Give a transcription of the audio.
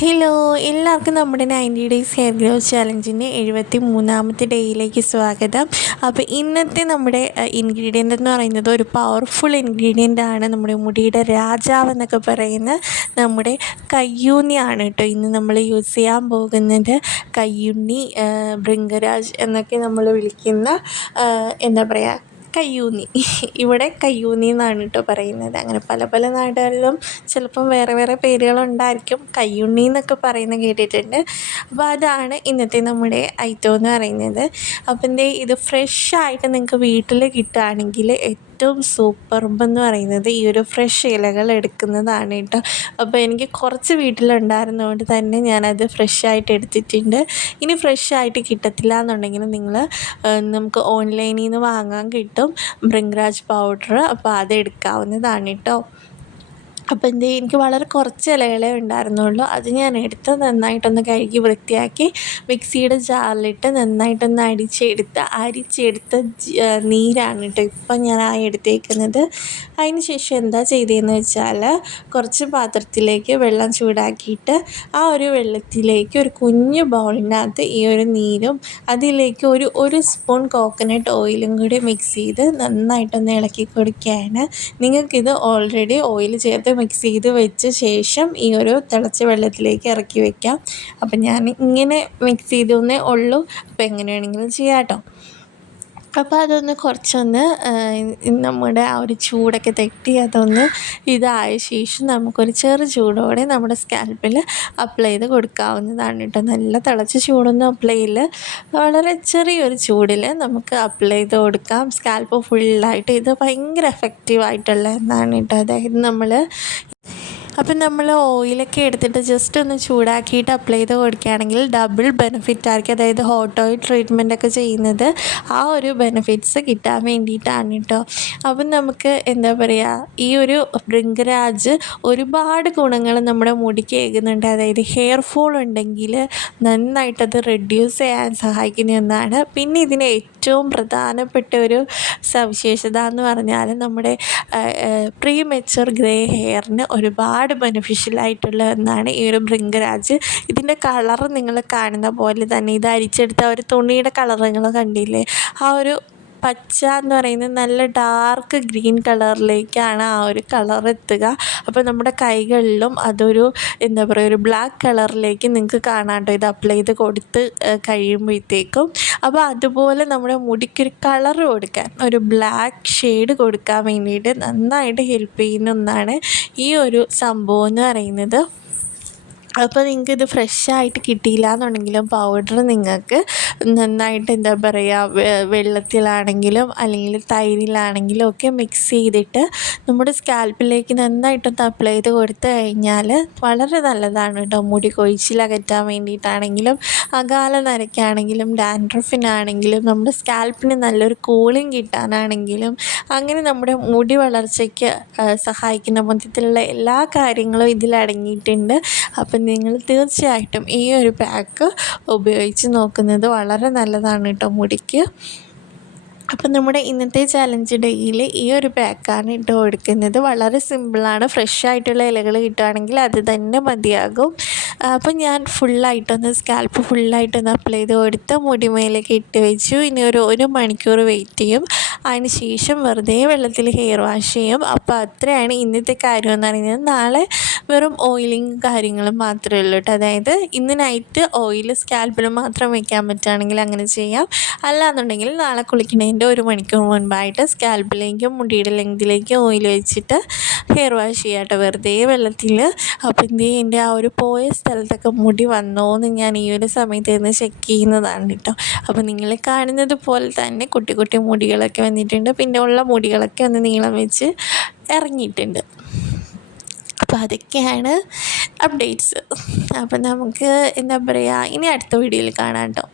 Hello, എല്ലാവർക്കും നമ്മുടെ 90 days hair growth ചാലഞ്ചിൻ്റെ 73ാമത്തെ ഡേയിലേക്ക് സ്വാഗതം. അപ്പോൾ ഇന്നത്തെ നമ്മുടെ ഇൻഗ്രീഡിയൻ്റ് എന്ന് പറയുന്നത് ഒരു പവർഫുൾ ഇൻഗ്രീഡിയൻ്റ് ആണ്. നമ്മുടെ മുടിയുടെ രാജാവ് എന്നൊക്കെ പറയുന്ന നമ്മുടെ കയ്യൂന്നിയാണ് കേട്ടോ ഇന്ന് നമ്മൾ യൂസ് ചെയ്യാൻ പോകുന്നത്. കയ്യുണ്ണി, ഭൃംഗരാജ് എന്നൊക്കെ നമ്മൾ വിളിക്കുന്ന എന്താ പറയുക, കയ്യൂന്നി. ഇവിടെ കയ്യൂന്നി എന്നാണ് കേട്ടോ പറയുന്നത്. അങ്ങനെ പല പല നാടുകളിലും ചിലപ്പം വേറെ വേറെ പേരുകളുണ്ടായിരിക്കും. കയ്യുണ്ണി എന്നൊക്കെ പറയുന്നത് കേട്ടിട്ടുണ്ട്. അപ്പോൾ അതാണ് ഇന്നത്തെ നമ്മുടെ ഐറ്റം എന്ന് പറയുന്നത്. അപ്പം ഇത് ഫ്രഷായിട്ട് നിങ്ങൾക്ക് വീട്ടിൽ കിട്ടുകയാണെങ്കിൽ ഏറ്റവും സൂപ്പർബെന്ന് പറയുന്നത് ഈ ഒരു ഫ്രഷ് ഇലകൾ എടുക്കുന്നതാണ് കേട്ടോ. അപ്പോൾ എനിക്ക് കുറച്ച് വീട്ടിലുണ്ടായിരുന്നതുകൊണ്ട് തന്നെ ഞാനത് ഫ്രഷായിട്ട് എടുത്തിട്ടുണ്ട്. ഇനി ഫ്രഷായിട്ട് കിട്ടത്തില്ല എന്നുണ്ടെങ്കിൽ നമുക്ക് ഓൺലൈനിൽ നിന്ന് വാങ്ങാൻ കിട്ടും ഭൃംഗരാജ് പൗഡർ. അപ്പോൾ അത് എടുക്കാവുന്നതാണ് കേട്ടോ. അപ്പോൾ എനിക്ക് വളരെ കുറച്ച് ഇലകളെ ഉണ്ടായിരുന്നുള്ളൂ. അത് ഞാൻ എടുത്ത് നന്നായിട്ടൊന്ന് കഴുകി വൃത്തിയാക്കി മിക്സിയുടെ ജാറിലിട്ട് നന്നായിട്ടൊന്ന് അരിച്ചെടുത്ത നീരാണ് കേട്ടോ ഇപ്പം ഞാൻ എടുത്തേക്കുന്നത്. അതിന് ശേഷം എന്താ ചെയ്തതെന്ന് വെച്ചാൽ കുറച്ച് പാത്രത്തിലേക്ക് വെള്ളം ചൂടാക്കിയിട്ട് ആ ഒരു വെള്ളത്തിലേക്ക് ഒരു കുഞ്ഞു ബൗളിനകത്ത് ഈ ഒരു നീരും അതിലേക്ക് ഒരു സ്പൂൺ കോക്കനട്ട് ഓയിലും കൂടി മിക്സ് ചെയ്ത് നന്നായിട്ടൊന്ന് ഇളക്കി കൊടുക്കുകയാണ്. നിങ്ങൾക്കിത് ഓൾറെഡി ഓയിൽ ചേർത്ത് മിക്സ് ചെയ്ത് വെച്ച ശേഷം ഈ ഒരു തിളച്ച വെള്ളത്തിലേക്ക് ഇറക്കി വയ്ക്കാം. അപ്പം ഞാൻ ഇങ്ങനെ മിക്സ് ചെയ്തേ ഉള്ളൂ. അപ്പോൾ എങ്ങനെ വേണമെങ്കിലും ചെയ്യാം കേട്ടോ. അപ്പോൾ അതൊന്ന് കുറച്ചൊന്ന് നമ്മുടെ ആ ഒരു ചൂടൊക്കെ തട്ടി അതൊന്ന് ഇതായ ശേഷം നമുക്കൊരു ചെറു ചൂടോടെ നമ്മുടെ സ്കാൽപ്പിൽ അപ്ലൈ ചെയ്ത് കൊടുക്കാവുന്നതാണ് കേട്ടോ. നല്ല തിളച്ച ചൂടൊന്നും അപ്ലൈ ചെയ്യില്ല, വളരെ ചെറിയൊരു ചൂടിൽ നമുക്ക് അപ്ലൈ ചെയ്ത് കൊടുക്കാം സ്കാൽപ്പ് ഫുള്ളായിട്ട്. ഇത് ഭയങ്കര എഫക്റ്റീവായിട്ടുള്ള എന്നാണ് കേട്ടോ. അതായത് നമ്മൾ ഓയിലൊക്കെ എടുത്തിട്ട് ജസ്റ്റ് ഒന്ന് ചൂടാക്കിയിട്ട് അപ്ലൈ ചെയ്ത് കൊടുക്കുകയാണെങ്കിൽ ഡബിൾ ബെനിഫിറ്റ് ആയിരിക്കും. അതായത് ഹോട്ട് ഓയിൽ ട്രീറ്റ്മെൻറ്റൊക്കെ ചെയ്യുന്നത് ആ ഒരു ബെനിഫിറ്റ്സ് കിട്ടാൻ വേണ്ടിയിട്ടാണ് കേട്ടോ. അപ്പം നമുക്ക് എന്താ പറയുക, ഈ ഒരു ഭൃംഗരാജ് ഒരുപാട് ഗുണങ്ങൾ നമ്മുടെ മുടിക്ക് ഏകുന്നുണ്ട്. അതായത് ഹെയർ ഫോൾ ഉണ്ടെങ്കിൽ നന്നായിട്ടത് റെഡ്യൂസ് ചെയ്യാൻ സഹായിക്കുന്ന ഒന്നാണ്. പിന്നെ ഇതിന് ഏറ്റവും പ്രധാനപ്പെട്ട ഒരു സവിശേഷത എന്ന് പറഞ്ഞാൽ നമ്മുടെ പ്രീ മെച്യൂർ ഗ്രേ ഹെയറിന് ഒരുപാട് ബെനിഫിഷ്യലായിട്ടുള്ള ഒന്നാണ് ഈ ഒരു ഭൃംഗരാജ്. ഇതിൻ്റെ കളർ നിങ്ങൾ കാണുന്ന പോലെ തന്നെ ഇത് അരിച്ചെടുത്ത ഒരു തുണിയുടെ കളർ നിങ്ങൾ കണ്ടില്ലേ, ആ ഒരു പച്ച എന്ന് പറയുന്നത് നല്ല ഡാർക്ക് ഗ്രീൻ കളറിലേക്കാണ് ആ ഒരു കളർ എത്തുക. അപ്പോൾ നമ്മുടെ കൈകളിലും അതൊരു എന്താ പറയുക, ഒരു ബ്ലാക്ക് കളറിലേക്ക് നിങ്ങൾക്ക് കാണാം കേട്ടോ ഇത് അപ്ലൈ ചെയ്ത് കൊടുത്ത് കഴിയുമ്പോഴത്തേക്കും. അപ്പോൾ അതുപോലെ നമ്മുടെ മുടിക്കൊരു കളർ കൊടുക്കാൻ, ഒരു ബ്ലാക്ക് ഷെയ്ഡ് കൊടുക്കാൻ വേണ്ടിയിട്ട് നന്നായിട്ട് ഹെൽപ്പ് ചെയ്യുന്ന ഒന്നാണ് ഈ ഒരു സംഭവം എന്ന് പറയുന്നത്. അപ്പോൾ നിങ്ങൾക്കിത് ഫ്രഷായിട്ട് കിട്ടിയില്ല എന്നുണ്ടെങ്കിലും പൗഡർ നിങ്ങൾക്ക് നന്നായിട്ട് എന്താ പറയുക, വെള്ളത്തിലാണെങ്കിലും അല്ലെങ്കിൽ തൈരിലാണെങ്കിലും ഒക്കെ മിക്സ് ചെയ്തിട്ട് നമ്മുടെ സ്കാൽപ്പിലേക്ക് നന്നായിട്ടൊന്ന് അപ്ലൈ ചെയ്ത് കൊടുത്തു കഴിഞ്ഞാൽ വളരെ നല്ലതാണ് കേട്ടോ. മുടി കൊഴിച്ചിലകറ്റാൻ വേണ്ടിയിട്ടാണെങ്കിലും അകാല നരയ്ക്കാണെങ്കിലും ഡാൻഡ്രഫിനാണെങ്കിലും നമ്മുടെ സ്കാൽപ്പിന് നല്ലൊരു കൂളിംഗ് കിട്ടാനാണെങ്കിലും അങ്ങനെ നമ്മുടെ മുടി വളർച്ചയ്ക്ക് സഹായിക്കുന്ന മൊത്തത്തിലുള്ള എല്ലാ കാര്യങ്ങളും ഇതിലടങ്ങിയിട്ടുണ്ട്. അപ്പം നിങ്ങൾ തീർച്ചയായിട്ടും ഈ ഒരു പാക്ക് ഉപയോഗിച്ച് നോക്കുന്നത് വളരെ നല്ലതാണ് കേട്ടോ മുടിക്ക്. അപ്പം നമ്മുടെ ഇന്നത്തെ ചാലഞ്ച് ഡേയിൽ ഈ ഒരു പാക്കാണ് ഇട്ട് കൊടുക്കുന്നത്. വളരെ സിമ്പിളാണ്. ഫ്രഷായിട്ടുള്ള ഇലകൾ കിട്ടുകയാണെങ്കിൽ അത് തന്നെ മതിയാകും. അപ്പം ഞാൻ സ്കാൽപ്പ് ഫുള്ളായിട്ടൊന്ന് അപ്ലൈ ചെയ്ത് കൊടുത്ത് മുടിമേലേക്ക് ഇട്ട് വെച്ചു. ഇനി ഒരു മണിക്കൂർ വെയിറ്റ് ചെയ്യും. അതിന് ശേഷം വെറുതെ വെള്ളത്തിൽ ഹെയർ വാഷ് ചെയ്യും. അപ്പോൾ അത്രയാണ് ഇന്നത്തെ കാര്യം എന്ന് പറയുന്നത്. നാളെ വെറും ഓയിലിങ് കാര്യങ്ങളും മാത്രമേ ഉള്ളൂ കേട്ടോ. അതായത് ഇന്ന് നൈറ്റ് ഓയിൽ സ്കാൽപ്പിൽ മാത്രം വയ്ക്കാൻ പറ്റുകയാണെങ്കിൽ അങ്ങനെ ചെയ്യാം. അല്ലാന്നുണ്ടെങ്കിൽ നാളെ കുളിക്കുന്നതിൻ്റെ ഒരു മണിക്കൂർ മുൻപായിട്ട് സ്കാൽപ്പിലേക്കും മുടിയുടെ ലെങ്തിലേക്കും ഓയിൽ വെച്ചിട്ട് ഹെയർ വാഷ് ചെയ്യാം കേട്ടോ, വെറുതെ വെള്ളത്തിൽ. അപ്പോൾ എൻ്റെ ആ ഒരു പോയ സ്ഥലത്തൊക്കെ മുടി വന്നോ എന്ന് ഞാൻ ഈ ഒരു സമയത്ത് നിന്ന് ചെക്ക് ചെയ്യുന്നതാണ് കേട്ടോ. അപ്പോൾ നിങ്ങൾ കാണുന്നത് പോലെ തന്നെ കുട്ടി കുട്ടി മുടികളൊക്കെ വന്നിട്ടുണ്ട്. പിന്നെ ഉള്ള മുടികളൊക്കെ ഒന്ന് നീളം വെച്ച് ഇറങ്ങിയിട്ടുണ്ട്. അപ്പോൾ അതൊക്കെയാണ് അപ്ഡേറ്റ്സ്. അപ്പം നമുക്ക് എന്താ പറയുക, ഇനി അടുത്ത വീഡിയോയിൽ കാണാം കേട്ടോ.